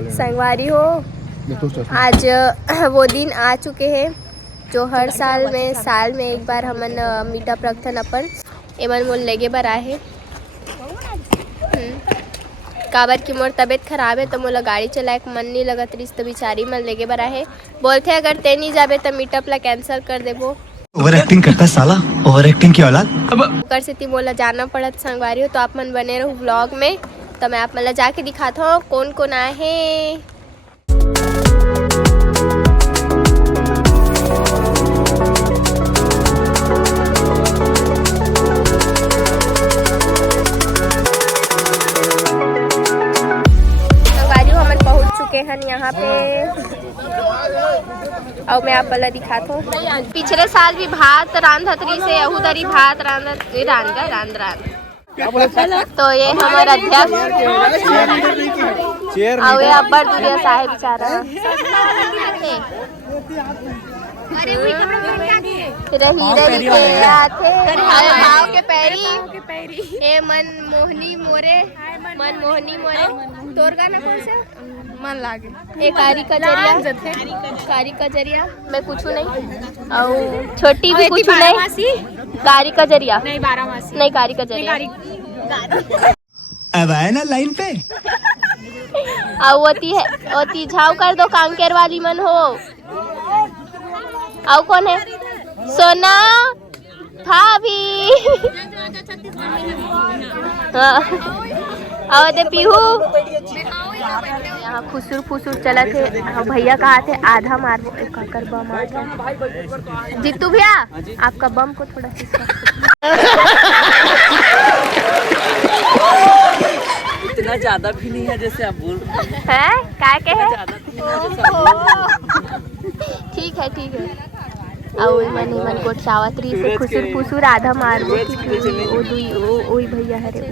संगवारी हो, आज वो दिन आ चुके हैं जो हर साल में एक बार हमन मीटअप रखथन अपन एमन मोल लेगे बर आहे। काबर की मोर तबीयत खराब है तो मोला गाड़ी चलाए मन नहीं लगत रही तो बिचारी मन लेगे बर आहे। बोलते अगर ते नहीं जाबे तो मीटअप ला कैंसिल कर देबो। ओवर एक्टिंग करता है साला, ओवर एक्टिंग की औलाद। कर से मोला जाना पड़त संगवारी हो, तो आप मन बने रहो व्लॉग में, तो मैं आप मन ला जाके दिखाता हूँ कौन कौन आहे। संगवारी हो हमन पहुँच चुके हैं यहाँ पे और मैं आप वाला दिखाता हूँ। पिछले साल भी भात रांधतरी से अहुदरी भात रांध तो ये हमारा अध्यक्ष और ये अब्बर दुनिया साहेब बेचारा भाव के पैरी ए मन मोहनी मोरे तोर गाना कौन सा मन लागे एक कारी का जरिया मैं कुछ नहीं और छोटी भी कुछ नहीं कारी का जरिया नहीं कारी का जरिया अब आए ना लाइन पे। और ओती झाव कर दो कांकेर वाली मन हो। और कौन है सोना भाभी और दे पीहू यहाँ फुसुर चलत है। भैया कहा थे आधा मार कर बम आ गया। जीतू भैया आपका बम को थोड़ा इतना ज्यादा भी नहीं है जैसे आप बोल रहे हैं। क्या कहे ठीक है और मन को चावतरी से फुसुर आधा मार ओई भैया हरे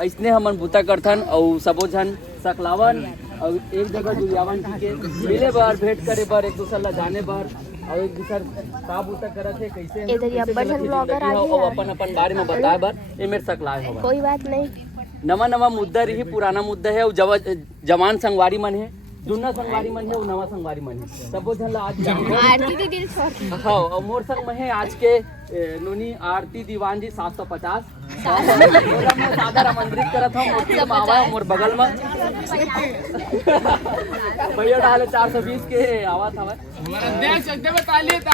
ऐसने हमन बुता करथन और सबो झन सकलावन और एक जगह जुलियावन के मिले बार भेंट करे बार एक दूसरे ला जाने बार और एक दूसरे का बुता करत है कैसे इधर अब्बर झन ब्लॉगर आ गए और अपन बारे में बताए बार ए मेरे सकलाए हो। कोई बात नहीं, नवा मुद्दा रही पुराना मुद्दा है और जवान संगवारी मन है दुना संगवारी मन है और नवा संगवारी मन है सबो झन ला आज आरती दी दिल छोड़ हां और मोर संग में है आज के नोनी आरती दीवान जी 750 सादर आमंत्रित करत हूं मोती मावा मोर बगल में भैया डाले 420 के आवाज हवा हमारा देश एकदम तालियां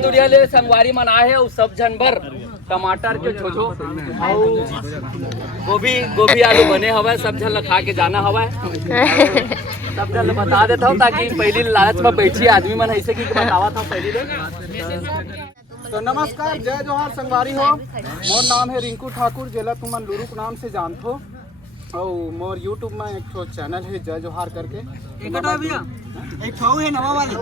दुरिया ले संगवारी मन आए है सब जन बर टमाटर के छोछो गोभी आलू बने हवा सब जन खा के जाना हवा सब जन बता देता हूँ ताकि पहली लालच में बैठी आदमी मन ऐसे की बतावा था पहली तो नमस्कार जय जोहार संगवारी हो। मोर नाम है रिंकू ठाकुर जेला तुमन लुरु के नाम से जानते हो और मोर यूट्यूब में एक ठो चैनल है जय जोहार करके एक ठो है नवा वाली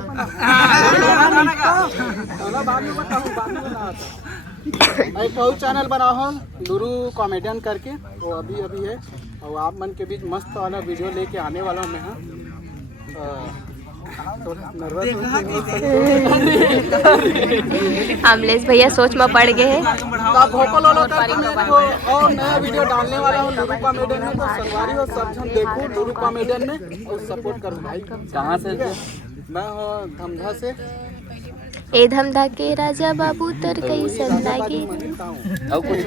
एक ठो चैनल बना हो लुरु कॉमेडियन करके वो अभी है और आप मन के बीच मस्त वाला वीडियो लेके आने वाला हूँ मैं। अमलेश भैया सोच में पड़ गए हैं और नया वीडियो डालने वाला हूँ लुरु कॉमेडियन में, तो संगवारी हो सब जन देखो लुरु कॉमेडियन में और सपोर्ट करो भाई। कहाँ से मैं हूँ धमधा से। ए धमधा के राजा बाबू तर कई संदागी और कुछ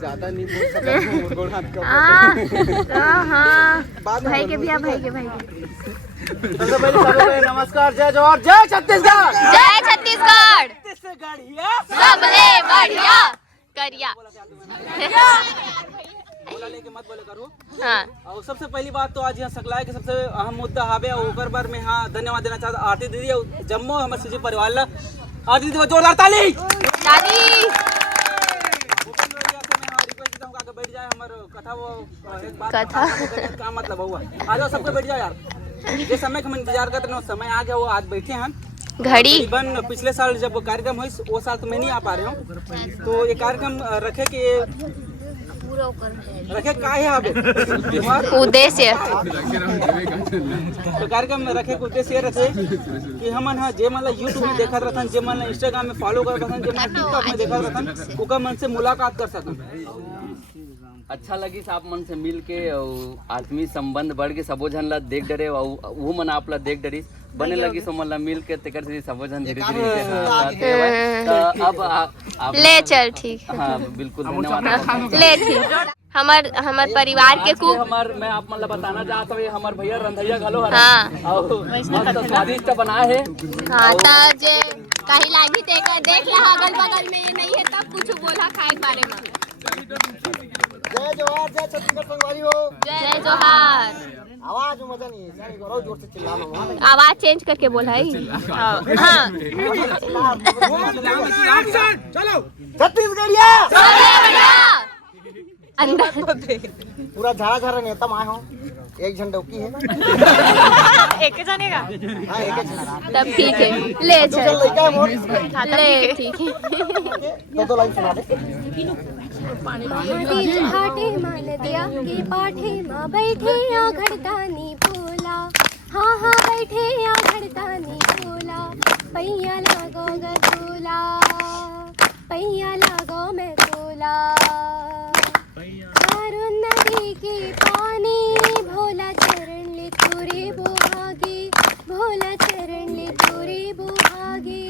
ज्यादा नहीं बोल सकता भाई के भैया भाई के नमस्कार जय जोहार जय छत्तीसगढ़ सबले बढ़िया करिया लेके मत बोले करो। हाँ और सबसे पहली बात तो आज यहाँ सकलाए के सबसे अहम मुद्दा हावे और ओकर बार में हाँ धन्यवाद देना चाहता आरती दीदी और जम्मो हमारे सीजी परिवार ला आरती दीदी जोरदार ताली दादी बैठ जाए हमारे कथा वो एक बात कथा क्या मतलब हुआ आज सबके बैठ जाओ यार ये समय हम इंतजार करते हैं समय आ गया वो आज बैठे हैं घड़ी तकरीबन पिछले साल जब कार्यक्रम हुई वो साल तो मैं नहीं आ पा रहा हूँ तो ये कार्यक्रम रखे कि रखे का है यहाँ पे उद्देश्य तो कार्यक्रम में रखे के उद्देश्य ये रहते कि हमन हा जे मन ला यूट्यूब में देखत रहथन, जे मन ला इंस्टाग्राम में फॉलो करत रहथन, जे मन टिकटॉक में देखत रहथन, ओकर मन से मुलाकात कर सकन। अच्छा लगी आप मन से मिल के और आदमी संबंध बढ़ के सबो झन ला देख डरे और वो मन आप ला देख डरी बने लगी सो मन ला मिल के तेकर से सबो झन धीरे धीरे तो अब आप ले चल ठीक है। हाँ बिल्कुल धन्यवाद। ले ठीक हमार परिवार के कुक हमार मैं आप मन ला बताना चाहता हूँ हमार भैया रंधैया घलो हरा हाँ और मस्त स्वादिष्ट बनाए है। हाँ तो जे कहीं लागी देख ला अगल बगल में नहीं है तब कुछ बोला खाए के बारे में। जय जोहार, जय छत्तीसगढ़ संगवारी हो। जय जोहार। आवाज में मजा नहीं है, गौरव जोर से चिल्ला लो। आवाज चेंज करके बोला है। हाँ चलो छत्तीसगढ़िया अंदर पूरा झाड़ा झाड़ा नेता माए हो, एक झन डौकी है एक जने का हाँ एक झन तब ठीक है ले चल लड़का है मोर ले ठीक है। तो लाइन सुना दे। महादेव घाटे मान दिया के पाठे माँ बैठे या घड़तानी बोला, हाँ हाँ बैठे या घड़तानी बोला, पैया लागो गतोला, पैया लागो मैं तोला, अरुण नदी के पानी भोला चरण ले तोरे बोहागे, भोला चरण ले तोरे बोहागे,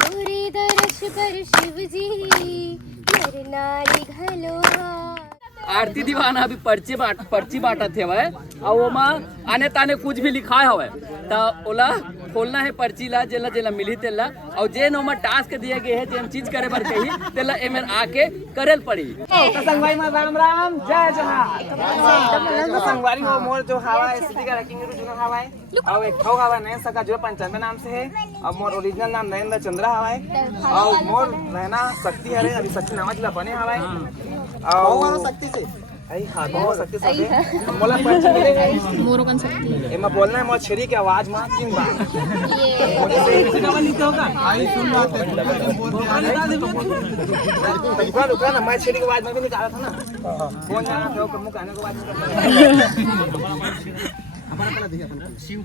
तोरे दर्श पर शिव जी नर नारी घलोहा। आरती दीवाना अभी पर्ची बांटा थे वह और वो माँ आने ताने कुछ भी लिखा है वह तो ओला खोलना है पर्ची ला जेला जेला मिली तेला और जे नो में टास्क दिए गए है जेन चीज करे बर कही तेला एमन आके करेल पड़ी। तो संगवारी में राम राम जय जोहार। तो संगवारी हो मोर जो हवा है सिटी का रखिंग जो हवा है और एक ठो हवा नयन सका जो 95 नाम से है और मोर ओरिजिनल नाम नयन चंद्रा हवा है और मोर रहना शक्ति है अभी शक्ति नाम जिला बने हवा है और शक्ति से आई हां बहुत शक्ति से मोला पर्ची मिले मोरो कन शक्ति एमा बोलना है मोर छेरी के आवाज में 3 बार ये का लिखते होगा आई सुन बात है दुकान ना मैं छेरी के आवाज में भी निकाला था ना कौन जाना था प्रमुख आने के बाद हमारा पहला देखा शिव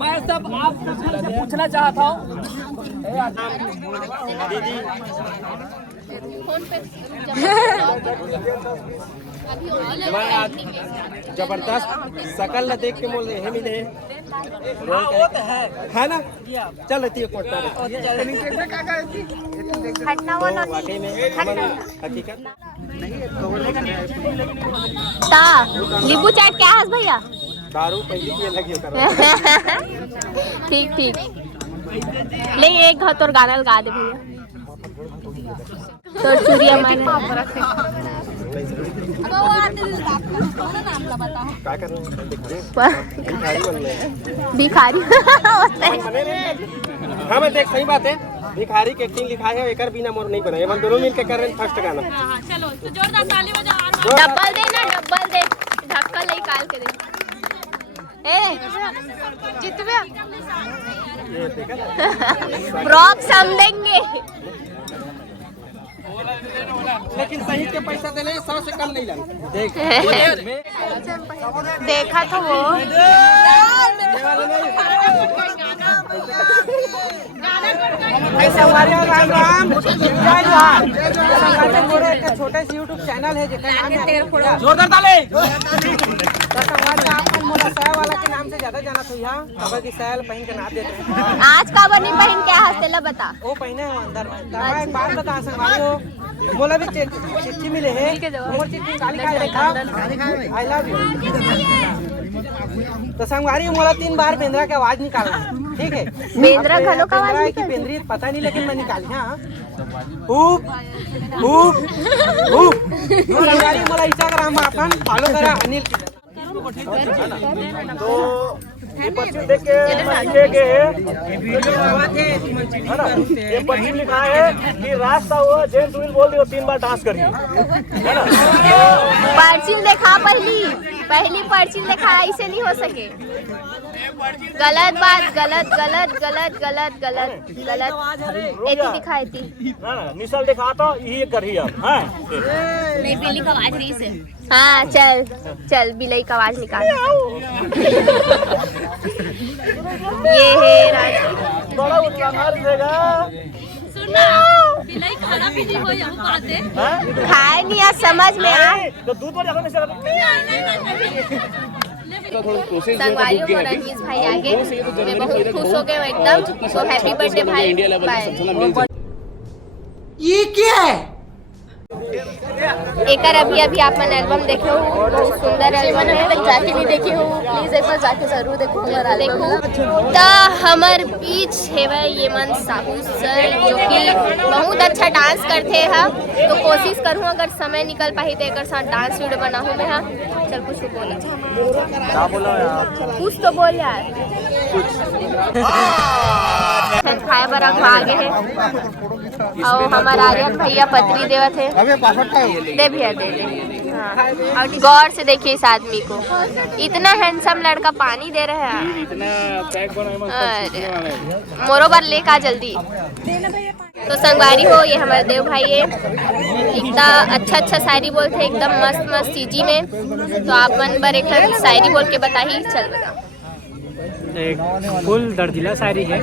मैं सब आप से पूछना चाहता हूँ जबरदस्त सकल न देख के मोल है मिले है ना चल रहती है कोटा वाकई में हकीकत ता नींबू चाट क्या है भैया दारू पहली ये लगी ठीक ठीक ले एक घात और गाना गा दे भैया तो चूड़िया माने क्या कर रहे हो भिखारी हाँ मैं देख सही बात है भिखारी के एक्टिंग लिखा है एकर बिना मोर नहीं बना ये दोनों मिलके कर रहे हैं फर्स्ट गाना चलो तो जोरदार ताली बजाओ डबल दे ना डबल दे ढक्कन ले काल के दे ए जितवे प्रॉप समझेंगे लेकिन सही के पैसा देने 100 से कम नहीं लगे देख देखा तो वो राम राम जय जोहार। मोरे एक छोटे से YouTube चैनल है जेका नाम है जोरदार ताली तो संगवारी आप मोला सह वाला के नाम से ज्यादा जाना तो यहाँ खबर की सहल पहन के नाम देते हैं आज का बनी बहन क्या हंसतेला बता वो पहने हो अंदर में तो एक बात बता संगवारी हो मोला भी चिट्ठी मिले है मोर चिट्ठी काली का देखा आई लव यू तो संगवारी मोला 3 बार बेंद्रा की आवाज निकालना है ठीक है बेंद्रा घलो का आवाज की बेंद्री पता नहीं लेकिन मैं निकाली हां हुप हुप हुप संगवारी मोला इंस्टाग्राम में अपन फॉलो करा अनिल तो ये पर्ची देख के मांगे गए ये पर्ची लिखा है कि रास्ता हुआ जेंट्स विल बोल दियो 3 बार डांस करिए है ना पर्ची देखा पहली पहली पर्ची लिखा ऐसे नहीं हो सके। गलत बात, गलत गलत गलत गलत गलत गलत। एती दिखाई थी मिसल दिखा तो ये करी अब। हां नहीं, बिल्ली का आवाज रही से। हाँ चल चल, बिल्ली का आवाज निकाल। ये है राज, बड़ा उत्साह देगा। सुनना बिल्ली खाना भी नहीं हो या वो खाते खाए नहीं, आज समझ में आ। तो दूध वाले हमें संगवारियों को रंजीत भाई आगे, मैं बहुत खुश हो गए एकदम। तो हैप्पी बर्थडे भाई, बाय। ये क्या है? एकर अभी अभी आप मन एल्बम देखे हो, बहुत सुंदर एल्बम है। तक जाके नहीं देखे हो, प्लीज एक बार जाके जरूर देखो। देखो तो हमार बीच हेवे ये मन साहू सर, जो कि बहुत अच्छा डांस करते हैं। तो कोशिश करूँ अगर समय निकल पाही तो एक साथ डांस वीडियो बनाऊँ मैं। हाँ चल कुछ बोला, कुछ तो बोल यार। खाए बर आगे है और हमारा आर्यन भैया पत्री देवा थे। दे भैया दे दे। हाँ और गौर से देखिए इस आदमी को, इतना हैंडसम लड़का पानी दे रहे हैं। मोरोबर ले का जल्दी। तो संगवारी हो, ये हमारे देव भाई है, इतना अच्छा अच्छा शायरी बोलते हैं, एकदम मस्त मस्त सीजी में। तो आप मन पर एक शायरी बोल के बताइए। चल बता। एक फुल दर्दिला शायरी है।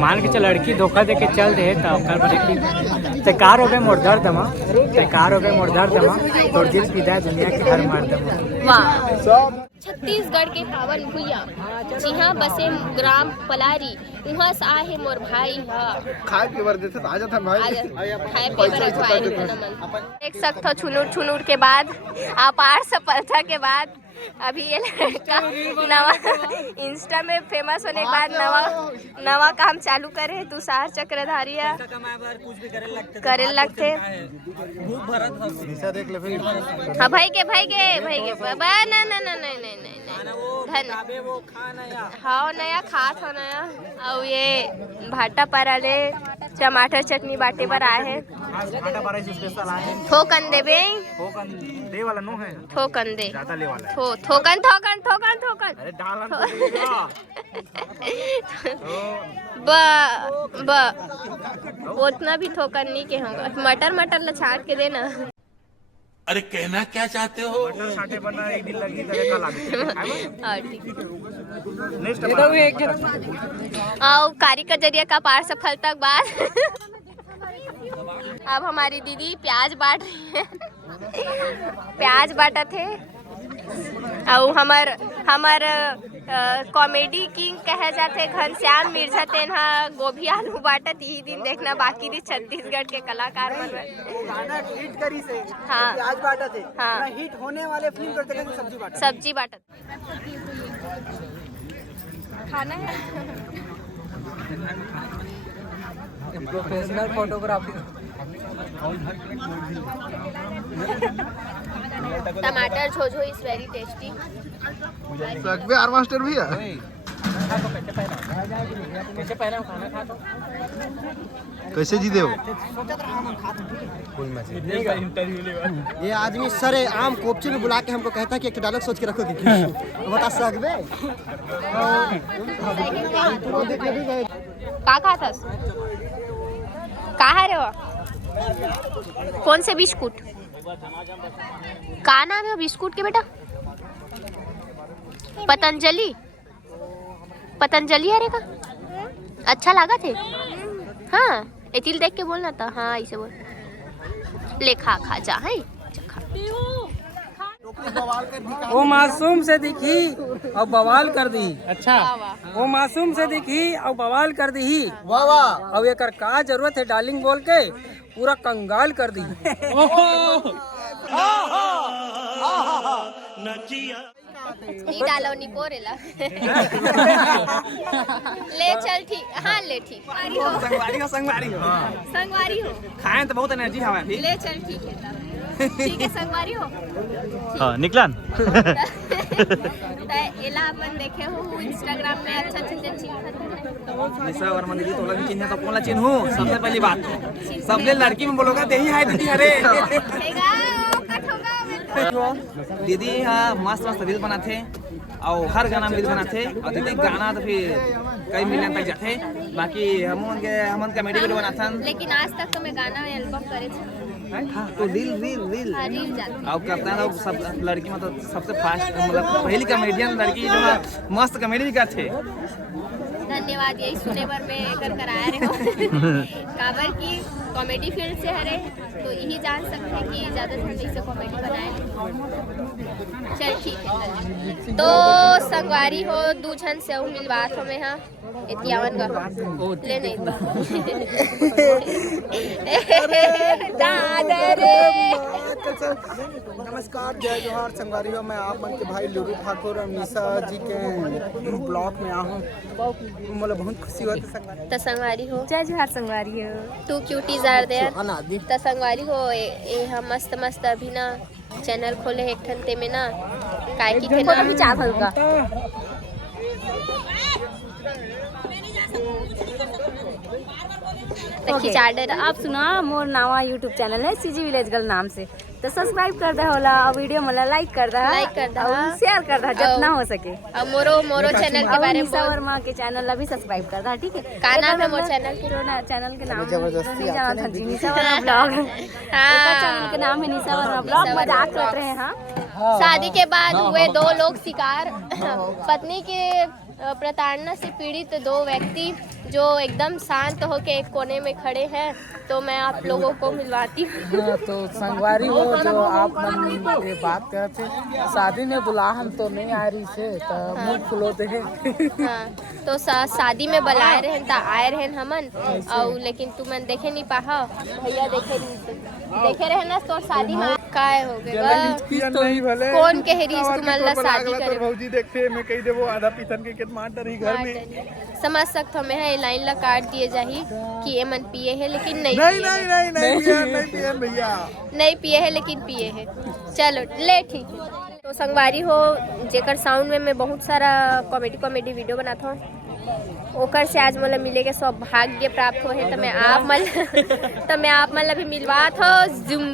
मान के चल लड़की धोखा दे के चल दे तो कर बड़े की तेकार हो गए मोर दर्द दमा, तेकार हो गए मोर दर्द दमा, तोड़ दिल पिदा दुनिया के हर मार दमा। वाह। छत्तीसगढ़ के पावन भुइया, जिहाँ बसे ग्राम पलारी, उहाँ से आहे मोर भाई। खाए पीवर देते तो आ जाता भाई। खाए पीवर देख सकते हो छुनूर छुनूर के बाद, अपार सफलता के बाद अभी ये लड़का नवा इंस्टा में फेमस होने के बाद नवा काम चालू करे। तुषार चक्रधारिया करे लगते। हाँ भाई के ना ना ना नहीं नहीं नहीं धन हाँ नया खात हो नया। और ये भाटा पराले टमाटर चटनी बाटे पर आए हैं। थोकन दे बे, दे वाला नो है, थोकन दे, ज्यादा ले वाला है। थोकन थोकन थोकन थोकन। अरे डालन उतना भी थोकन नहीं के होगा। मटर मटर लछाड़ के देना। अरे कहना क्या चाहते हो? साटे बना एक दिन लगी लगे कल आओ कारी का जरिया का पार सफलता के बाद अब हमारी दीदी प्याज बांट रही है। प्याज बांटा थे और हमार कॉमेडी किंग कहे जाते घनश्याम मिर्जा तेना गोभी आलू बाटत। यही दिन देखना बाकी थी छत्तीसगढ़ के कलाकार मन हिट करी से हाँ प्याज बाटा थे। हाँ हिट होने वाले फिल्म करते थे सब्जी बाटत। खाना है प्रोफेशनल फोटोग्राफी। टमाटर झोझो इज वेरी टेस्टी। आर मास्टर भी है। कैसे पहले खाना खा तो कैसे जी दे ये आदमी सरे आम कोपचे में बुला के हमको कहता है कि एक डायलॉग सोच के रखोगे बता सकबे। का खाता कहा रे वो? कौन से बिस्कुट का नाम है बिस्कुट के बेटा? पतंजलि अरे का अच्छा लगा थे। हाँ एतिल देख के बोलना था। हाँ ऐसे बोल ले खा जा है। वो मासूम से दिखी और बवाल कर दी। अच्छा वो मासूम से दिखी और बवाल कर दी। वाह वाह। अब एकर का जरूरत है डार्लिंग बोल के पूरा कंगाल कर दी। नहीं डालो नहीं पोरेला। ले चल ठीक। हाँ ले ठीक। संगवारी हो खाएं तो बहुत एनर्जी हवा भी। ले चल ठीक है संगवारी हो। हाँ निकलन। एला अपन देखे हो इंस्टाग्राम में अच्छा चीजें निशा वर्मा दीदी तो लगी चिन्ह तो कौन ला चिन्ह हूं? सबसे पहली बात सबले लड़की में बोलोगा देही है दीदी। अरे कट होगा दीदी हाँ मस्त मस्त रील बनाते और हर गाना में रील बनाते और दीदी गाना तो फिर कई मिलियन तक जाते। बाकी हम कॉमेडी वीडियो बनाते। लेकिन आज तक तो मैं गाना एल्बम करे हाँ तो रील जाती और करता है सब लड़की मतलब सबसे फास्ट मतलब पहली कॉमेडियन लड़की जो है मस्त कॉमेडी करते। धन्यवाद यही सुने पर मैं कर कराया रहे हो काबर की कॉमेडी फील्ड से हरे तो यही जान सकते हैं कि ज़्यादा से ऐसे कॉमेडी बनाए। चल ठीक है तो संगवारी हो दूझन से मिलवात हो मैं हाँ इतियावन का ले नहीं नमस्कार जय जोहार संगवारी हो। मैं आप मन के भाई लुरू ठाकुर और निशा जी के ब्लॉग में आया हूँ। मतलब बहुत खुशी होती संगवारी। तो संगवारी हो जय जोहार संगवारी हो। तू क्यूटी जार दे तो संगवारी हो ए हम मस्त मस्त अभी ना चैनल खोले एक ठन ते में ना काय की के ना भी चावल का खिचाड़े आप सुना मोर नवा यूट्यूब चैनल है सीजी विलेज गर्ल नाम से तो सब्सक्राइब कर दे होला और वीडियो मला लाइक कर दे और शेयर कर दे जितना हो सके। और मोरो चैनल के बारे में निशा वर्मा के चैनल ला भी सब्सक्राइब कर दे ठीक है। का नाम है मोर चैनल चैनल के नाम निशा वर्मा ब्लॉग। चैनल के नाम है निशा वर्मा ब्लॉग। मजाक कर रहे हैं हाँ। शादी के बाद हुए 2 लोग शिकार पत्नी के प्रताड़ना से पीड़ित 2 व्यक्ति जो एकदम शांत होके एक कोने में खड़े हैं तो मैं आप लोगों को मिलवाती हूँ। तो संगवारी हो जो आप मन ये बात करते शादी में बुलाहन तो नहीं आ रही से तो मुंह फुलोते हैं। हाँ तो शादी में बुलाए रहन ता आए रहन हमन और लेकिन तुमन देखे नहीं पाहा भैया देखे रहे ना तो शादी में काय हो गए कौन के रिश्त तुमन ला शादी करे भौजी देखते मैं कही देबो आधा पीतन के कितना डरी घर में समझ सकते हो मैं लाइन ला काट दिए जाही कि ये मन पिए है लेकिन नहीं भैया नहीं पिए है लेकिन पिए है। चलो ले ठीक है। तो संगवारी हो जेकर साउंड में मैं बहुत सारा कॉमेडी वीडियो बनाता हूँ ओकर से आज मतलब मिले के सौभाग्य प्राप्त हो है तो मैं आप मतलब भी मिलवात हो जूम।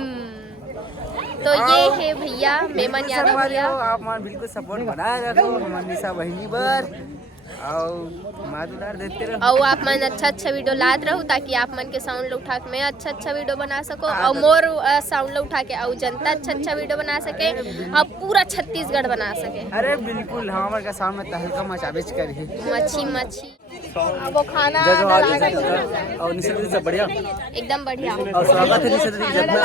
तो ये है भैया मेमन यादव भैया आप मान बिल्कुल सपोर्ट बनाए रखो हमारी निशा बहनी पर और मादुदार देते रहो और आप मन अच्छा वीडियो लाद रहो ताकि आप मन के साउंड उठा के मैं अच्छा वीडियो बना सको और मोर साउंड उठा के और जनता अच्छा वीडियो बना सके और पूरा छत्तीसगढ़ बना सके। अरे बिल्कुल हमारे का सामने तहलका मचाबेच करी मच्छी वो खाना और निशा दीदी सब बढ़िया एकदम बढ़िया और स्वागत है निशा दीदी जितना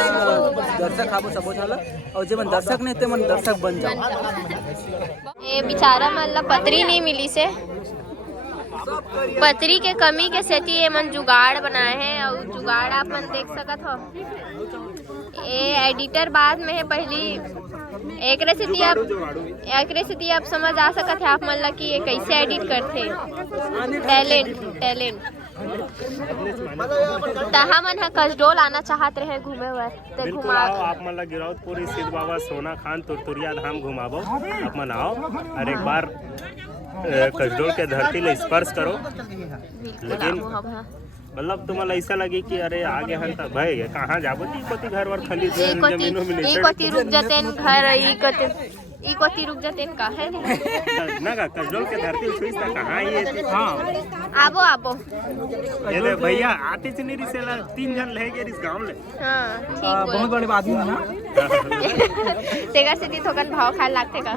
दर्शक आबो सब होला और जे मन दर्शक नहीं ते मन दर्शक बन जाओ। ये बेचारा मतलब पत्री नहीं मिली से पत्री के कमी के सेती ये मन जुगाड़ बनाए हैं और जुगाड़ आप मन देख सकत हो। ये एडिटर बाद में है पहली एक रेसिपी आप समझ आ सकत है आप मन ला कि ये कैसे एडिट करते टैलेंट तहा मन हा कसडोल आना चाहत रहे घूमे हुए तो घुमा आप मन ला गिरौदपुर स्थित बाबा सोना खान तुरतुरिया धाम घुमाबो आप मन आओ और एक बार कसडोल के धरती ले स्पर्श करो। लेकिन मतलब तुम्हारा ऐसा लगे कि अरे आगे हम तक भाई कहाँ जाबो कोती घर वर खाली जमीनों में नहीं कोती रुक जाते घर ई कोती रुक जाते का है ना का कसडोल के धरती छुईस ता कहाँ ये हां आबो ये दे भैया आते से नहीं रिसेला 3 जन ले गए इस गांव ले हां ठीक बहुत बड़ी बात है ना तेगा से थोकन भाव खाए लागते का